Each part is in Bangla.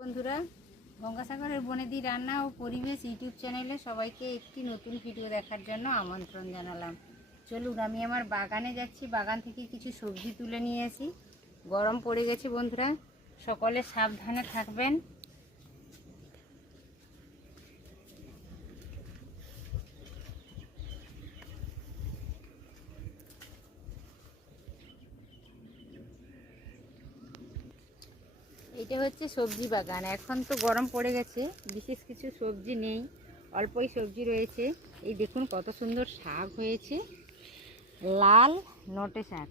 বন্ধুরা, গঙ্গাসাগরের বনেদি রান্না ও পরিবেশ ইউটিউব চ্যানেলে সবাইকে একটি নতুন ভিডিও দেখার জন্য আমন্ত্রণ জানালাম। চলুন, আমি আমার বাগানে যাচ্ছি। বাগান থেকে কিছু সবজি তুলে নিয়ে আসি। গরম পড়ে গেছে বন্ধুরা, সকলে সাবধানে থাকবেন। এটা হচ্ছে সবজি বাগান। এখন তো গরম পড়ে গেছে, বিশেষ কিছু সবজি নেই, অল্পই সবজি রয়েছে। এই দেখুন কত সুন্দর শাক হয়েছে, লাল নটে শাক।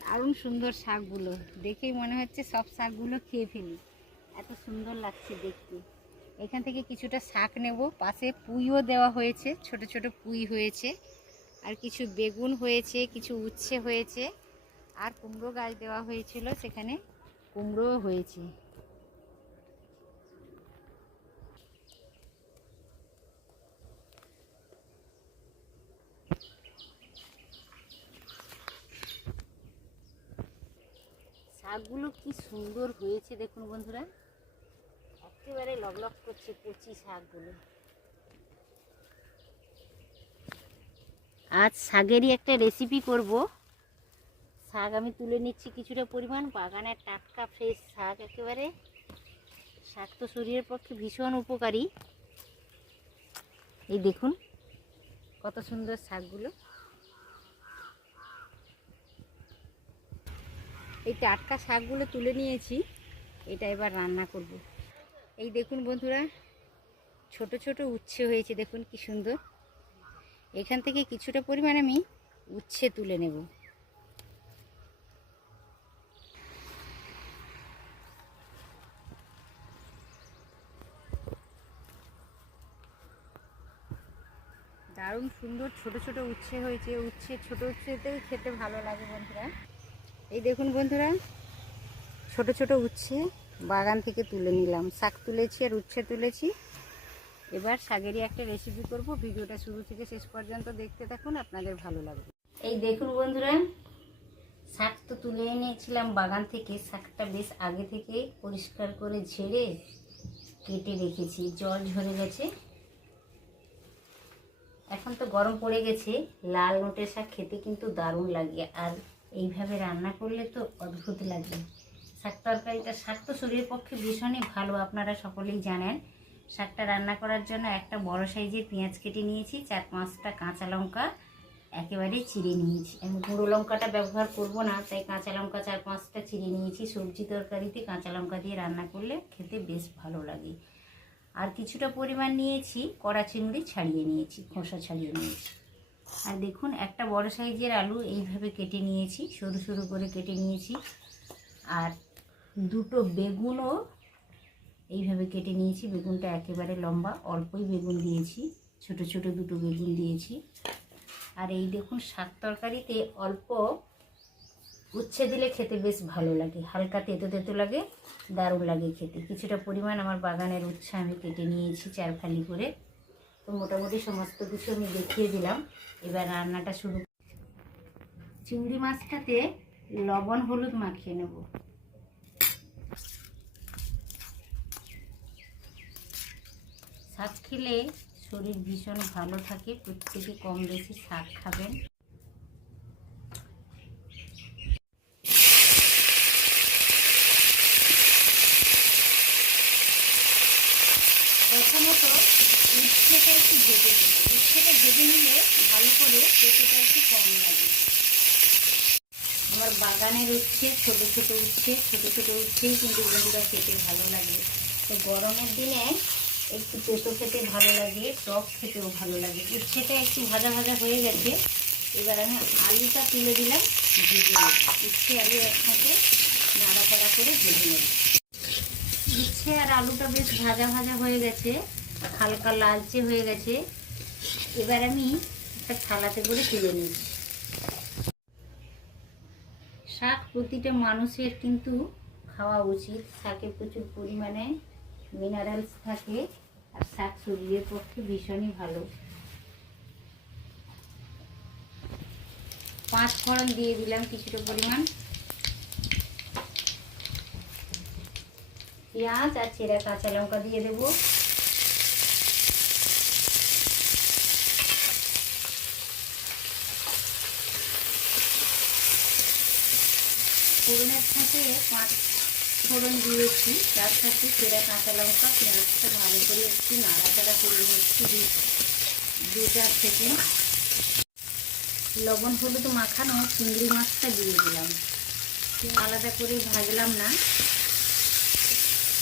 দারুণ সুন্দর শাকগুলো, দেখেই মনে হচ্ছে সব শাকগুলো খেয়ে ফেলি, এত সুন্দর লাগছে দেখতে। এখান থেকে কিছুটা শাক নেব। পাশে পুঁইও দেওয়া হয়েছে, ছোট ছোট পুঁই হয়েছে, আর কিছু বেগুন হয়েছে, কিছু উচ্ছে হয়েছে, আর কুমড়ো গাছ দেওয়া হয়েছিল, সেখানে কুমড়োও হয়েছে। শাকগুলো কি সুন্দর হয়েছে দেখুন বন্ধুরা, একেবারে লগলগ করছে কচি শাকগুলো। আজ শাকেরই একটা রেসিপি করব। শাক আমি তুলে নিচ্ছি কিছুটা পরিমাণ, বাগানের টাটকা ফ্রেশ শাক একেবারে। শাক তো শরীরের পক্ষে ভীষণ উপকারী। এই দেখুন কত সুন্দর শাকগুলো। এই টাটকা শাকগুলো তুলে নিয়েছি, এটা এবার রান্না করব। এই দেখুন বন্ধুরা, ছোট ছোট উচ্ছে হয়েছে, দেখুন কি সুন্দর। এখান থেকে কিছুটা পরিমাণ আমি উচ্ছে তুলে নেব। দারুণ সুন্দর ছোট ছোট উচ্ছে হয়েছে। উচ্ছে ছোট উচ্ছেতেই খেতে ভালো লাগে বন্ধুরা। এই দেখুন বন্ধুরা, ছোট ছোট উচ্ছে বাগান থেকে তুলে নিলাম। শাক তুলেছি আর উচ্ছে তুলেছি। এবার শাকেরই একটা রেসিপি করব। ভিডিওটা শুরু থেকে শেষ পর্যন্ত দেখতে থাকুন, আপনাদের ভালো লাগবে। এই দেখুন বন্ধুরা, শাক তো তুলে এনেছিলাম বাগান থেকে। শাকটা বেশ আগে থেকে পরিষ্কার করে ঝেড়ে কেটে রেখেছি, জল ঝরে গেছে। এখন তো গরম পড়ে গেছে, লাল নোটের শাক খেতে কিন্তু দারুণ লাগে, আর এইভাবে রান্না করলে তো অদ্ভুত লাগে। শাক তরকারিটা, শাক তো শরীরের পক্ষে ভীষণই ভালো, আপনারা সকলেই জানেন। শাকটা রান্না করার জন্য একটা বড় সাইজের পেঁয়াজ কেটে নিয়েছি, 4-5টা কাঁচা লঙ্কা একেবারে চিড়ে নিয়েছি। আমি গুঁড়ো লঙ্কাটা ব্যবহার করব না, তাই কাঁচা লঙ্কা 4-5টা চিড়ে নিয়েছি। সবজি তরকারিতে কাঁচা লঙ্কা দিয়ে রান্না করলে খেতে বেশ ভালো লাগে। আর কিছুটা পরিমাণ নিয়েছি কড়া চিংড়ি, ছাড়িয়ে নিয়েছি, খোসা ছাড়িয়ে নিয়েছি। আর দেখুন একটা বড় সাইজের আলু এইভাবে কেটে নিয়েছি, সরু সরু করে কেটে নিয়েছি। আর দুটো বেগুনও এইভাবে কেটে নিয়েছি। বেগুনটা একেবারে লম্বা, অল্পই বেগুন দিয়েছি, ছোট ছোট দুটো বেগুন দিয়েছি। আর এই দেখুন, শাক তরকারিতে অল্প উচ্ছে দিলে খেতে বেশ ভালো লাগে, হালকা তেতো তেতো লাগে, দারুণ লাগে খেতে। কিছুটা পরিমাণ আমার বাগানের উচ্ছে আমি কেটে নিয়েছি 4 ফালি করে। তো মোটামুটি সমস্ত কিছু আমি দেখিয়ে দিলাম। এবার রান্নাটা শুরু। চিংড়ি মাছটাতে লবণ হলুদ মাখিয়ে নেব। শাক খেলে শরীর ভীষণ ভালো থাকে, প্রত্যেকে কম বেশি শাক খাবেন। প্রথমত উচ্ছেটা একটু ভেজে দেবো। উচ্ছেটা ভেজে নিলে ভালো করে পেঁপেটা একটু কম লাগে। আমার বাগানের উচ্ছে, ছোটো ছোটো উচ্ছে, ছোটো ছোটো উচ্ছেই কিন্তু বন্ধুরা খেতে ভালো লাগে। তো গরমের দিনে একটু পেঁপে খেতে ভালো লাগে, টক খেতেও ভালো লাগে। উচ্ছেটা একটু ভাজা ভাজা হয়ে গেছে, এবার আমি আলুটা তুলে দিলাম, ভেজে নেব। উচ্ছে আলু একসাথে নাড়াচাড়া করে ভেজে নেব। উচ্ছে আর আলুটা বেশ ভাজা ভাজা হয়ে গেছে, হালকা লালচে হয়ে গেছে। এবার আমি একটা থালাতে করে তুলে নিচ্ছি। শাক প্রতিটা মানুষের কিন্তু খাওয়া উচিত। শাকে প্রচুর পরিমাণে মিনারেলস থাকে, আর শাক শরীরের পক্ষে ভীষণই ভালো। 5 ফোড়ন দিয়ে দিলাম কিছুটা পরিমাণ। পেঁয়াজ আর চেরা কাঁচা লঙ্কা দিয়ে দেবো। ফোড়নের সাথে 5 ফোড়ন দিয়েছি, তার সাথে চেরা কাঁচা লঙ্কা, পেঁয়াজটা ভালো করে একটু নাড়াচাড়া করে নিচ্ছি 2-4 সেকেন্ড। লবণ হলুদ মাখানো চিংড়ি মাছটা দিয়ে দিলাম। আলাদা করে ভাজলাম না,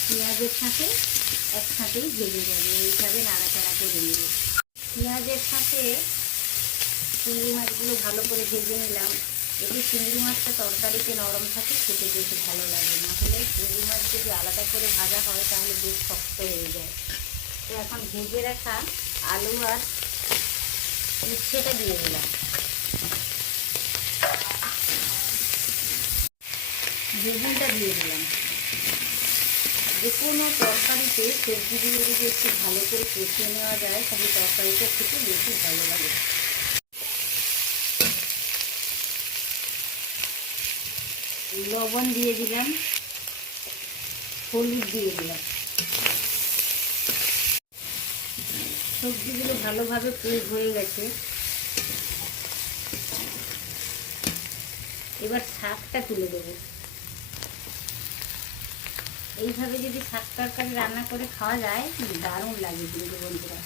পেঁয়াজের সাথে একসাথেই ভেজে যাবে, এইভাবে নাড়াচাড়া করে নেব। পেঁয়াজের সাথে চিংড়ি মাছগুলো ভালো করে ভেজে নিলাম। যদি চিংড়ি মাছটা তরকারিতে নরম থাকে খেতে বেশি ভালো লাগে, না হলে চিংড়ি মাছ যদি আলাদা করে ভাজা হয় তাহলে বেশ শক্ত হয়ে যায়। তো এখন ভেজে রাখা আলু আর উচ্ছেটা দিয়ে দিলাম। বেগুনটা দিয়ে দিলাম। যে কোনো তরকারিতে সবজিগুলো যদি একটু ভালো করে কষিয়ে নেওয়া যায় তাহলে তরকারিটা খেতে বেশি ভালো লাগে। লবণ দিয়ে দিলাম, হলুদ দিয়ে দিলাম। সবজিগুলো ভালোভাবে কুক হয়ে গেছে। এবার শাকটা তুলে দেবো। এইভাবে যদি শাক তরকারি রান্না করে খাওয়া যায় দারুণ লাগে কিন্তু বন্ধুরা।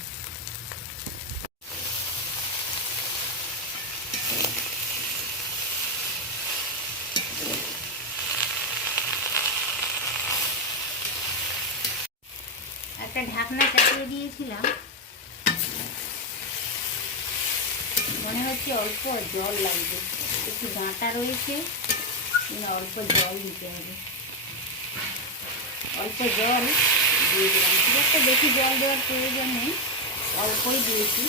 একটা ঢাকনা চাপিয়ে দিয়েছিলাম, মনে হচ্ছে অল্প জল লাগবে, একটু ডাঁটা রয়েছে, অল্প জল দিতে হবে। অল্প জল দিয়ে দিলাম, খুব একটা বেশি জল দেওয়ার প্রয়োজন নেই, অল্পই দিয়েছি।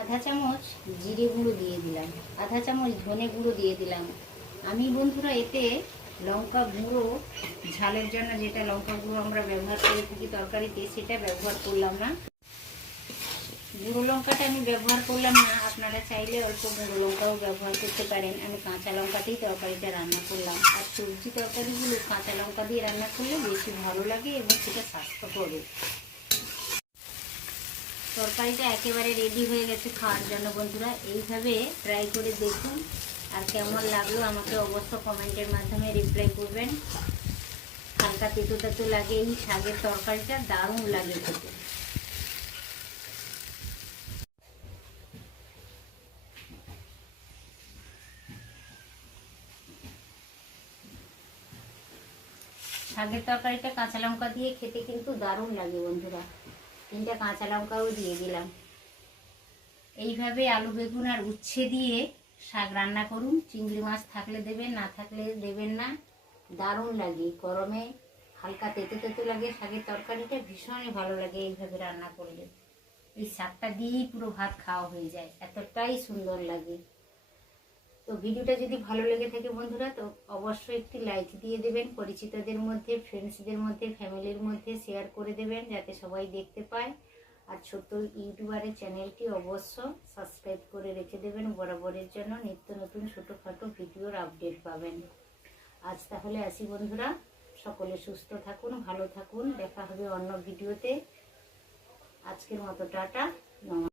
আধা চামচ জিরে গুঁড়ো দিয়ে দিলাম, আধা চামচ ধনে গুঁড়ো দিয়ে দিলাম। আমি বন্ধুরা এতে লঙ্কা গুঁড়ো, ঝালের জন্য যেটা লঙ্কা গুঁড়ো আমরা ব্যবহার করে থাকি তরকারিতে, সেটা ব্যবহার করলাম না। গুঁড়ো লঙ্কাটা আমি ব্যবহার করলাম না, আপনারা চাইলে অল্প গুঁড়ো লঙ্কাও ব্যবহার করতে পারেন। আমি কাঁচা লঙ্কাতেই তরকারিটা রান্না করলাম। আর সবজি তরকারিগুলো কাঁচা লঙ্কা দিয়ে রান্না করলে বেশি ভালো লাগে এবং সেটা স্বাস্থ্যকর। তরকারিটা একেবারে রেডি হয়ে গেছে খাওয়ার জন্য বন্ধুরা। এইভাবে ট্রাই করে দেখুন, আর কেমন লাগলো আমাকে অবশ্য কমেন্টের মাধ্যমে রিপ্লাই করবেন। হালকা তেতো তেতো লাগে এই শাকের তরকারিটা, দারুণ লাগে খেতে। শাকের তরকারিটা কাঁচা লঙ্কা দিয়ে খেতে কিন্তু দারুণ লাগে বন্ধুরা। 3টা কাঁচা লঙ্কাও দিয়ে দিলাম। এইভাবে আলু বেগুন আর উচ্ছে দিয়ে শাক রান্না করুন। চিংড়ি মাছ থাকলে দেবেন, না থাকলে দেবেন না, দারুণ লাগে। গরমে হালকা তেতো তেতো লাগে শাকের তরকারিটা, ভীষণই ভালো লাগে এইভাবে রান্না করলে। এই শাকটা দিয়েই পুরো ভাত খাওয়া হয়ে যায়, এতটাই সুন্দর লাগে। তো ভিডিওটা যদি ভালো লেগে থাকে বন্ধুরা, তো অবশ্যই একটি লাইক দিয়ে দেবেন। পরিচিতদের মধ্যে, ফ্রেন্ডসদের মধ্যে, ফ্যামিলির মধ্যে শেয়ার করে দেবেন যাতে সবাই দেখতে পায়। আর ছোট্ট ইউটিউবারের চ্যানেলটি অবশ্য সাবস্ক্রাইব করে রেখে দেবেন বরাবরের জন্য, নিত্য নতুন ছোটোখাটো ভিডিওর আপডেট পাবেন। আজ তাহলে আসি বন্ধুরা, সকলে সুস্থ থাকুন, ভালো থাকুন, দেখা হবে অন্য ভিডিওতে। আজকের মতো টাটা, নমস্কার।